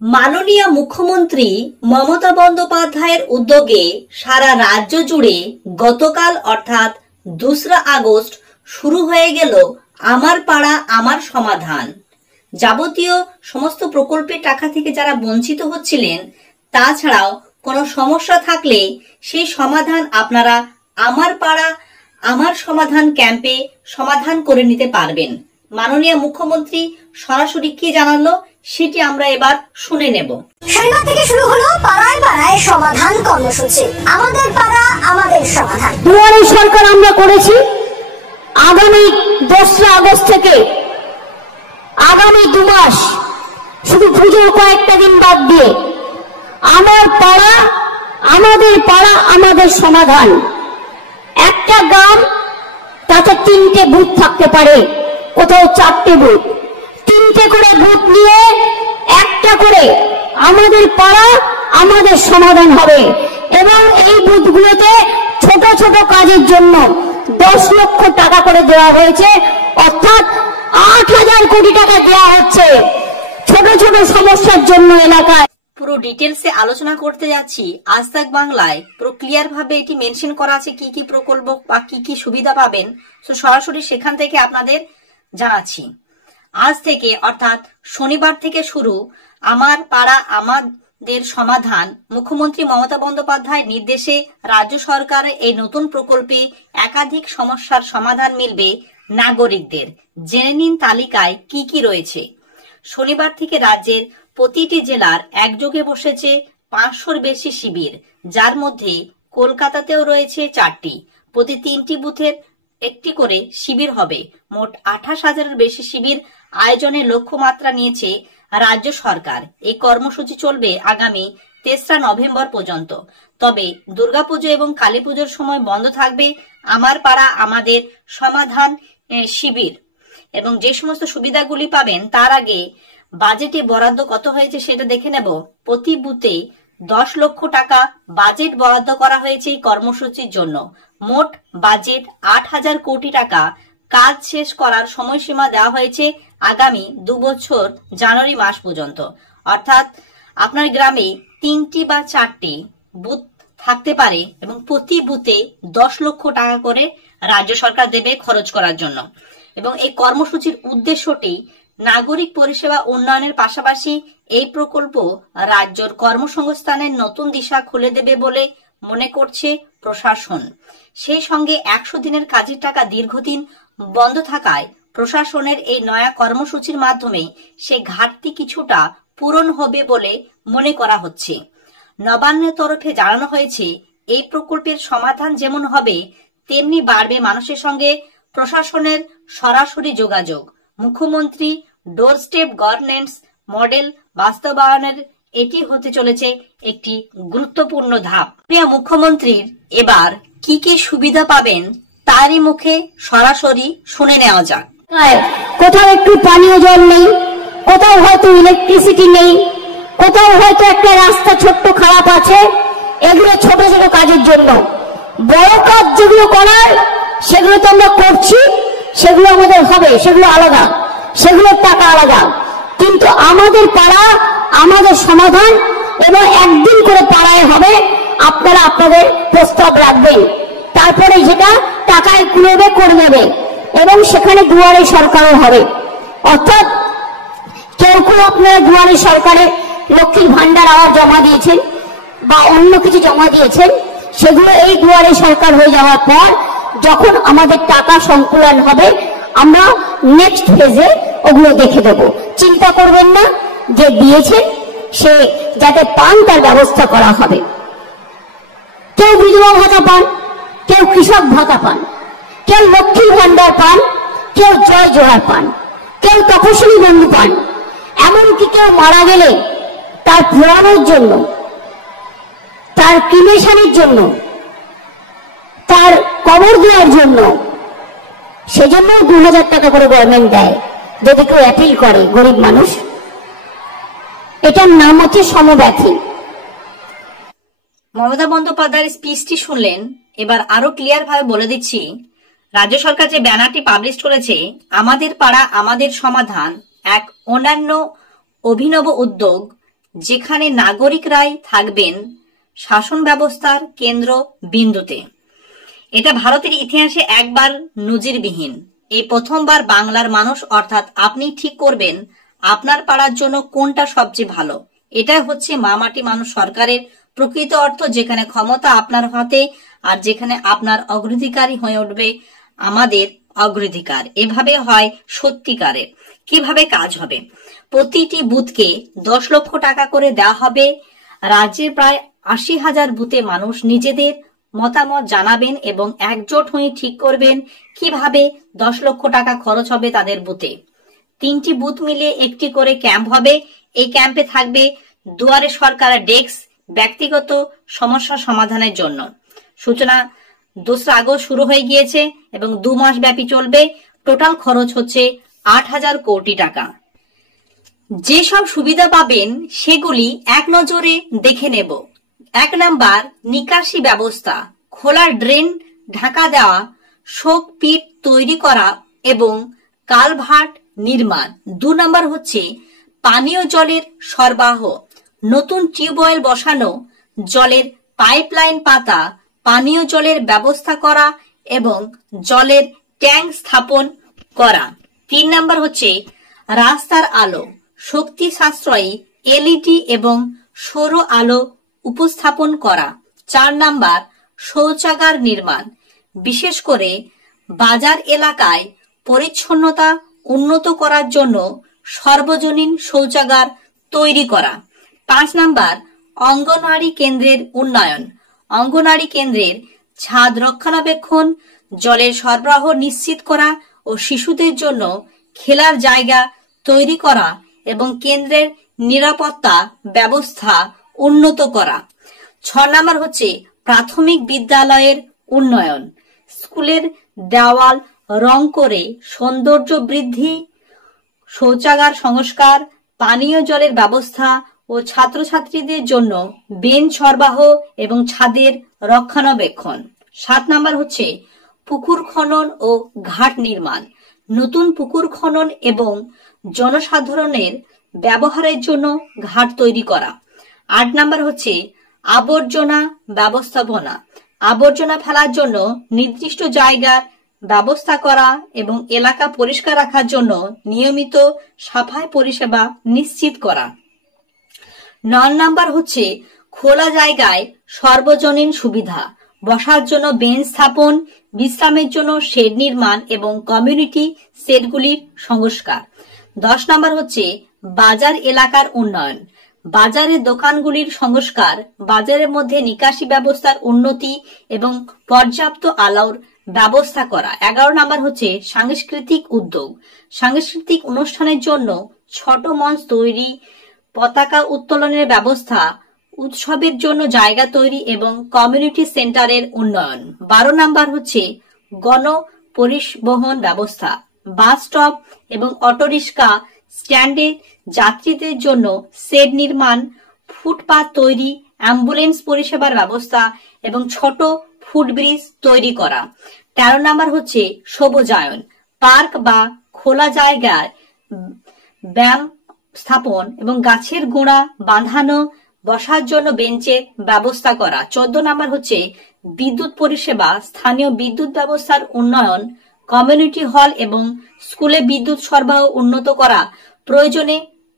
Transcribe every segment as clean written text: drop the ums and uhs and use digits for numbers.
মাননীয় মুখ্যমন্ত্রী মমতা বন্দ্যোপাধ্যায়ের উদ্যোগে সারা রাজ্য জুড়ে গতকাল অর্থাৎ 2রা আগস্ট শুরু হয়ে গেল আমার পাড়া আমার সমাধান। যাবতীয় সমস্ত প্রকল্পের টাকা থেকে যারা বঞ্চিত হচ্ছিলেন, তাছাড়াও কোনো সমস্যা থাকলে সেই সমাধান আপনারা আমার পাড়া আমার সমাধান ক্যাম্পে সমাধান করে নিতে পারবেন। মাননীয় মুখ্যমন্ত্রী সরাসরি কি জানালো সেটি আমরা এবার শুনে নেব। শনিবার থেকে শুরু হলো পাড়ায় পাড়ায় সমাধান কর্মসূচি। আমাদের পাড়া আমাদের সমাধান। দুয়ারে সরকার আমরা করেছি। আগামী 2রা আগস্ট থেকে আগামী 2 মাস, শুধু পুজোর কয়েকটা দিন বাদ দিয়ে আমার পাড়া আমাদের পাড়া আমাদের সমাধান। একটা গ্রাম তাতে 3টে বুথ থাকতে পারে, কোথাও 4টে বুথ, 3টে করে বুথ নিয়ে একটা করে আমাদের পাড়া আমাদের সমাধান হবে। এবং এই বুথগুলোতে ছোট ছোট কাজের জন্য 10 লক্ষ টাকা করে দেওয়া হয়েছে, অর্থাৎ 8,000 কোটি টাকা দেওয়া হচ্ছে ছোট ছোট সমস্যার জন্য এলাকায়। পুরো ডিটেলসে আলোচনা করতে যাচ্ছি। আজ তাক বাংলায় পুরো ক্লিয়ার ভাবে এটি মেনশন করা আছে কি কি প্রকল্প বা কি কি সুবিধা পাবেন। তো সরাসরি সেখান থেকে আপনাদের জানাচ্ছি। আজ থেকে অর্থাৎ শনিবার থেকে শুরু আমার পাড়া আমাদের সমাধান। মুখ্যমন্ত্রী মমতা বন্দ্যোপাধ্যায়ের নির্দেশে রাজ্য সরকারের এই নতুন প্রকল্পে একাধিক সমস্যার সমাধান মিলবে নাগরিকদের। জেনে নিন তালিকায় কি কি রয়েছে। শনিবার থেকে রাজ্যের প্রতিটি জেলার একযোগে বসেছে 500-র বেশি শিবির, যার মধ্যে কলকাতাতেও রয়েছে 4টি। প্রতি 3টি বুথের একটি করে শিবির হবে। মোট 28,000-এর বেশি শিবির আয়োজনের লক্ষ্যমাত্রা নিয়েছে রাজ্য সরকার। এই কর্মসূচি চলবে আগামী 3রা নভেম্বর পর্যন্ত। তবে দুর্গাপুজো এবং কালীপুজোর সময় বন্ধ থাকবে আমার পাড়া আমাদের সমাধান শিবির। এবং যে সমস্ত সুবিধাগুলি পাবেন তার আগে বাজেটে বরাদ্দ কত হয়েছে সেটা দেখে নেব। প্রতি বুথে 10 লক্ষ টাকা বাজেট বরাদ্দ করা হয়েছে এই কর্মসূচির জন্য। মোট বাজেট 8,000 কোটি টাকা। কাজ শেষ করার সময়সীমা দেওয়া হয়েছে আগামী 2 বছর জানুয়ারি মাস পর্যন্ত। অর্থাৎ আপনার গ্রামে 3টি বা 4টি বুথ থাকতে পারে এবং প্রতি বুথে 10 লক্ষ টাকা করে রাজ্য সরকার দেবে খরচ করার জন্য। এবং এই কর্মসূচির উদ্দেশ্যটি নাগরিক পরিষেবা উন্নয়নের পাশাপাশি এই প্রকল্প রাজ্যের কর্মসংস্থানের নতুন দিশা খুলে দেবে বলে মনে করছে প্রশাসন। সেই সঙ্গে 100 দিনের কাজের টাকা দীর্ঘদিন বন্ধ থাকায় প্রশাসনের এই নয়া কর্মসূচির মাধ্যমে সে ঘাটতি কিছুটা পূরণ হবে বলে মনে করা হচ্ছে। নবান্নের তরফে জানানো হয়েছে এই প্রকল্পের সমাধান যেমন হবে তেমনি বাড়বে মানুষের সঙ্গে প্রশাসনের সরাসরি যোগাযোগ। মুখ্যমন্ত্রী ডোরস্টেপ গভর্নেন্স মডেল বাস্তবায়নের এটি হতে চলেছে একটি গুরুত্বপূর্ণ ধাপ। মুখ্যমন্ত্রীর এবার কি কি সুবিধা পাবেন তারই মুখে সরাসরি শুনে নেওয়া যাক। কোথাও একটু পানীয় জল নেই, কোথাও হয়তো ইলেকট্রিসিটি নেই, কোথাও হয়তো একটা রাস্তা ছোট্ট খারাপ আছে। এগুলো ছোট ছোট কাজের জন্য। বড় কাজ যেগুলো করার সেগুলো তো আমরা করছি, সেগুলো আমাদের হবে, সেগুলো আলাদা, সেগুলোর টাকা আলাদা। কিন্তু আমাদের পাড়া আমাদের সমাধান এবং একদিন করে পাড়ায় হবে। আপনারা আপনাদের প্রস্তাব রাখবেন, তারপরে যেটা টাকায় কুলোবে করে নেবে। এবং সেখানে দুয়ারে সরকারও হবে। অর্থাৎ কেউ কেউ আপনারা দুয়ারে সরকারে লক্ষ্মীর ভান্ডার আবার জমা দিয়েছেন বা অন্য কিছু জমা দিয়েছেন, সেগুলো এই দুয়ারে সরকার হয়ে যাওয়ার পর যখন আমাদের টাকা সংকুলন হবে আমরা নেক্সট ফেজে ওগুলো দেখে দেব। চিন্তা করবেন না, যে দিয়েছে সে যাতে পান তার ব্যবস্থা করা হবে। কেউ বিধবা ভাতা পান, কেউ কৃষক ভাতা পান, কেউ লক্ষ্মীর ভান্ডার পান, কেউ জয় জোহার পান, কেউ তপশিলি বন্ধু পান। এমনকি কেউ মারা গেলে তার পুরানোর জন্য, তার ক্রিমেশনের জন্য, তার কবর দেওয়ার জন্য, সেজন্য 2,000 টাকা করে গভর্নমেন্ট দেয় যদি কেউ অ্যাপিল করে গরিব মানুষ। এটার নাম হচ্ছে সমব্যথী। মমতা বন্দ্যোপাধ্যায়ের স্পিচটি শুনলেন। এবার আরো ক্লিয়ার ভাবে বলে দিচ্ছি। রাজ্য সরকার যে ব্যানারটি পাবলিশ করেছে আমাদের পাড়া আমাদের সমাধান, এক অন্যান্য অভিনব উদ্যোগ। যেখানে নাগরিকরাই থাকবেন শাসন ব্যবস্থার কেন্দ্র বিন্দুতে। এটা ভারতের ইতিহাসে একবার নজিরবিহীন। এই প্রথমবার বাংলার মানুষ অর্থাৎ আপনি ঠিক করবেন আপনার পাড়ার জন্য কোনটা সবচেয়ে ভালো। এটাই হচ্ছে মা মাটি মানুষ সরকারের প্রকৃত অর্থ, যেখানে ক্ষমতা আপনার হাতে আর যেখানে আপনার অগ্রাধিকারই হয়ে উঠবে আমাদের অগ্রাধিকার। এভাবে হয় সত্যিকারের। কিভাবে কাজ হবে? প্রতিটি বুথকে 10 লক্ষ টাকা করে দেওয়া হবে। রাজ্যের প্রায় 80,000 বুথে মানুষ নিজেদের মতামত জানাবেন এবং একজোট হয়ে ঠিক করবেন কিভাবে 10 লক্ষ টাকা খরচ হবে তাদের বুথে। 3টি বুথ মিলিয়ে একটি করে ক্যাম্প হবে। এই ক্যাম্পে থাকবে দুয়ারে সরকার ডেস্ক ব্যক্তিগত সমস্যা সমাধানের জন্য। সূচনা 2 আগস্ট শুরু হয়ে গিয়েছে এবং 2 মাস ব্যাপী চলবে। টোটাল খরচ হচ্ছে 8,000 কোটি টাকা। যেসব সুবিধা পাবেন সেগুলি এক নজরে দেখে নেব। 1 নাম্বার, নিকাশি ব্যবস্থা, খোলা ড্রেন ঢাকা দেওয়া, শোক পিট তৈরি করা এবং কালভার্ট নির্মাণ। 2 নাম্বার হচ্ছে পানীয় জলের সরবরাহ, নতুন টিউবওয়েল বসানো, জলের পাইপলাইন পাতা, পানীয় জলের ব্যবস্থা করা এবং জলের ট্যাঙ্ক স্থাপন করা। 3 নাম্বার হচ্ছে রাস্তার আলো, শক্তি সাশ্রয়ী এলইডি এবং সৌর আলো উপস্থাপন করা। 4 নাম্বার শৌচাগার নির্মাণ, বিশেষ করে বাজার এলাকায় পরিচ্ছন্নতা উন্নত করার জন্য সর্বজনীন শৌচাগার তৈরি করা। 5 নাম্বার অঙ্গনওয়াড়ি কেন্দ্রের উন্নয়ন, অঙ্গনওয়াড়ি কেন্দ্রের ছাদ রক্ষণাবেক্ষণ, জলের সরবরাহ নিশ্চিত করা ও শিশুদের জন্য খেলার জায়গা তৈরি করা এবং কেন্দ্রের নিরাপত্তা ব্যবস্থা উন্নত করা। 6 নাম্বার হচ্ছে প্রাথমিক বিদ্যালয়ের উন্নয়ন, স্কুলের দেওয়াল রং করে সৌন্দর্য বৃদ্ধি, শৌচাগার সংস্কার, পানীয় জলের ব্যবস্থা ও ছাত্রছাত্রীদের জন্য বেঞ্চ সরবরাহ এবং ছাদের রক্ষণাবেক্ষণ। 7 নাম্বার হচ্ছে পুকুর খনন ও ঘাট নির্মাণ, নতুন পুকুর খনন এবং জনসাধারণের ব্যবহারের জন্য ঘাট তৈরি করা। 8 নাম্বার হচ্ছে আবর্জনা ব্যবস্থাপনা, আবর্জনা ফেলার জন্য নির্দিষ্ট জায়গার ব্যবস্থা করা এবং এলাকা পরিষ্কার রাখার জন্য নিয়মিত সাফাই পরিষেবা নিশ্চিত করা। 9 নাম্বার হচ্ছে খোলা জায়গায় সর্বজনীন সুবিধা, বসার জন্য বেঞ্চ স্থাপন, বিশ্রামের জন্য শেড নির্মাণ এবং কমিউনিটি সেটগুলির সংস্কার। 10 নাম্বার হচ্ছে বাজার এলাকার উন্নয়ন, বাজারের দোকানগুলির সংস্কার, বাজারের মধ্যে নিকাশি ব্যবস্থার উন্নতি এবং পর্যাপ্ত আলোর ব্যবস্থা করা। 11 নাম্বার হচ্ছে সাংস্কৃতিক উদ্যোগ, সাংস্কৃতিক অনুষ্ঠানের জন্য ছোট মঞ্চ তৈরি, পতাকা উত্তোলনের ব্যবস্থা, উৎসবের জন্য জায়গা তৈরি এবং কমিউনিটি সেন্টারের উন্নয়ন। 12 নাম্বার হচ্ছে গণ পরিবহন ব্যবস্থা, বাস স্টপ এবং অটোরিক্সা স্ট্যান্ডে যাত্রীদের জন্য শেড নির্মাণ, ফুটপাত তৈরি, অ্যাম্বুলেন্স পরিষেবার ব্যবস্থা এবং ছোট ফুটব্রিজ তৈরি করা। 13 নাম্বার হচ্ছে সবুজায়ন, পার্ক বা খোলা জায়গায় ব্যায়াম স্থাপন এবং গাছের গোড়া বাঁধানো, বসার জন্য বেঞ্চের ব্যবস্থা করা। 14 নাম্বার হচ্ছে বিদ্যুৎ পরিষেবা, স্থানীয় বিদ্যুৎ ব্যবস্থার উন্নয়ন, কমিউনিটি হল এবং স্কুলে বিদ্যুৎ সরবরাহ উন্নত করা, প্রয়োজনে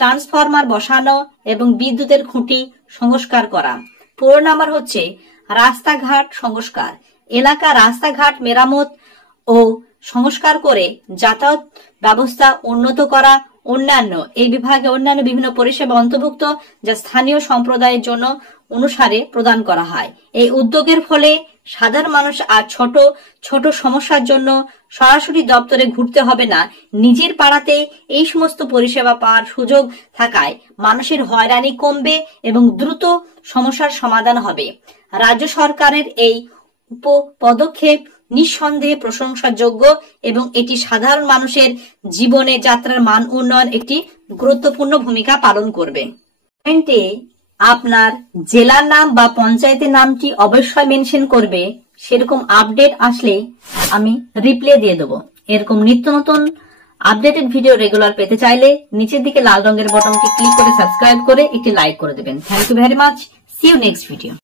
ট্রান্সফরমার বসানো এবং বিদ্যুতের খুঁটি সংস্কার করা। 15 নাম্বার হচ্ছে রাস্তাঘাট সংস্কার, এলাকা রাস্তাঘাট মেরামত ও সংস্কার করে যাতায়াত ব্যবস্থা উন্নত করা। অন্যান্য এই বিভাগে অন্যান্য বিভিন্ন পরিষেবা অন্তর্ভুক্ত যা স্থানীয় সম্প্রদায়ের জন্য অনুসারে প্রদান করা হয়। এই উদ্যোগের ফলে সাধারণ মানুষ আর ছোট ছোট সমস্যার জন্য সরাসরি দপ্তরে ঘুরতে হবে না। নিজের পাড়াতে এই সমস্ত পরিষেবা পাওয়ার সুযোগ থাকায় মানুষের হয়রানি কমবে এবং দ্রুত সমস্যার সমাধান হবে। রাজ্য সরকারের এই পদক্ষেপ নিঃসন্দেহে প্রশংসাযোগ্য এবং এটি সাধারণ মানুষের জীবনে যাত্রার মান উন্নয়ন একটি গুরুত্বপূর্ণ ভূমিকা পালন করবে। কমেন্টে আপনার জেলার নাম বা পঞ্চায়েতের নামটি অবশ্যই মেনশন করবে। সেরকম আপডেট আসলে আমি রিপ্লাই দিয়ে দেবো। এরকম নিত্য নতুন আপডেটেড ভিডিও রেগুলার পেতে চাইলে নিচের দিকে লাল রঙের বটনকে ক্লিক করে সাবস্ক্রাইব করে একটি লাইক করে দেবেন। Thank you very much. See you next video.